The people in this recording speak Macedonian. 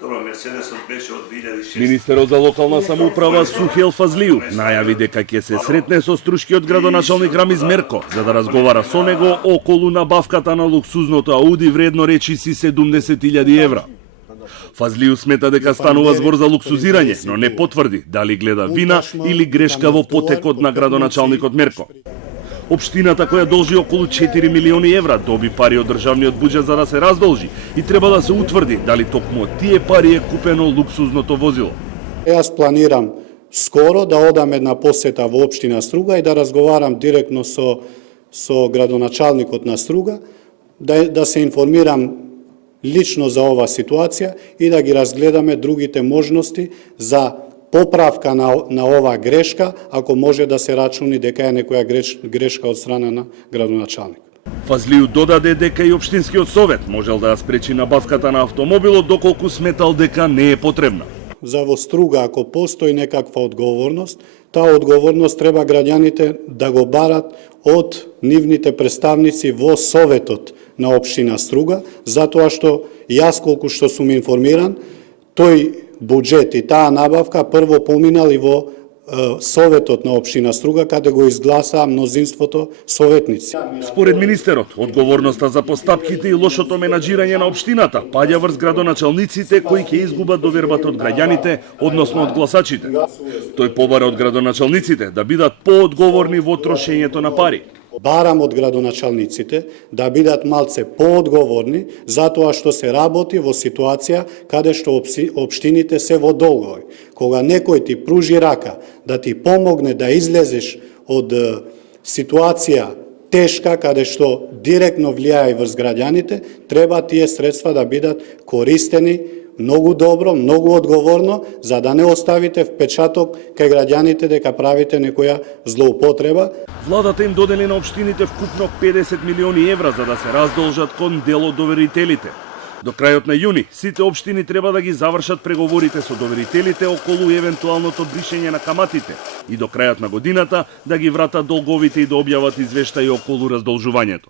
Добро, Мерцедесот беше од 2006. Министерот за локална самоуправа Сухел Фазлиу најави дека ќе се сретне со струшкиот градоначалник Рамиз Мерко за да разговара со него околу набавката на луксузното Ауди вредно речиси 70.000 евра. Фазлиу смета дека станува збор за луксузирање, но не потврди дали гледа вина или грешка во потекот на градоначалникот Мерко. Општината која должи околу 4 милиони евра доби пари од државниот буџет за да се раздолжи и треба да се утврди дали токму од тие пари е купено луксузното возило. Јас планирам скоро да одам една посета во општина Струга и да разговарам директно со градоначалникот на Струга, да се информирам лично за ова ситуација и да ги разгледаме другите можности за поправка на ова грешка, ако може да се рачуни дека е некоја грешка од страна на градоначалник. Фазлиу додаде дека и општинскиот совет можел да ја спречи набавката на автомобилот доколку сметал дека не е потребна. За во Струга, ако постои некаква одговорност, таа одговорност треба граѓаните да го барат од нивните представници во советот на општина Струга, затоа што јас колку што сум информиран, тој буџет и таа набавка прво поминали во советот на општина Струга, каде го изгласаа мнозинството советници. Според министерот, одговорноста за постапките и лошото менаџирање на општината паѓа врз градоначалниците кои ќе изгубат довербата од граѓаните, односно од гласачите. Тој побара од градоначалниците да бидат поодговорни во трошењето на пари. Барам од градоначалниците да бидат малце поодговорни затоа што се работи во ситуација каде што општините се во долгови. Кога некој ти пружи рака да ти помогне да излезеш од ситуација тешка каде што директно влијае врз граѓаните, треба тие средства да бидат користени многу добро, многу одговорно, за да не оставите впечаток кај граѓаните дека правите некоја злоупотреба. Владата им додели на општините вкупно 50 милиони евра за да се раздолжат кон дел од доверителите. До крајот на јуни, сите општини треба да ги завршат преговорите со доверителите околу евентуалното бришење на каматите и до крајот на годината да ги вратат долговите и да објават извештаи околу раздолжувањето.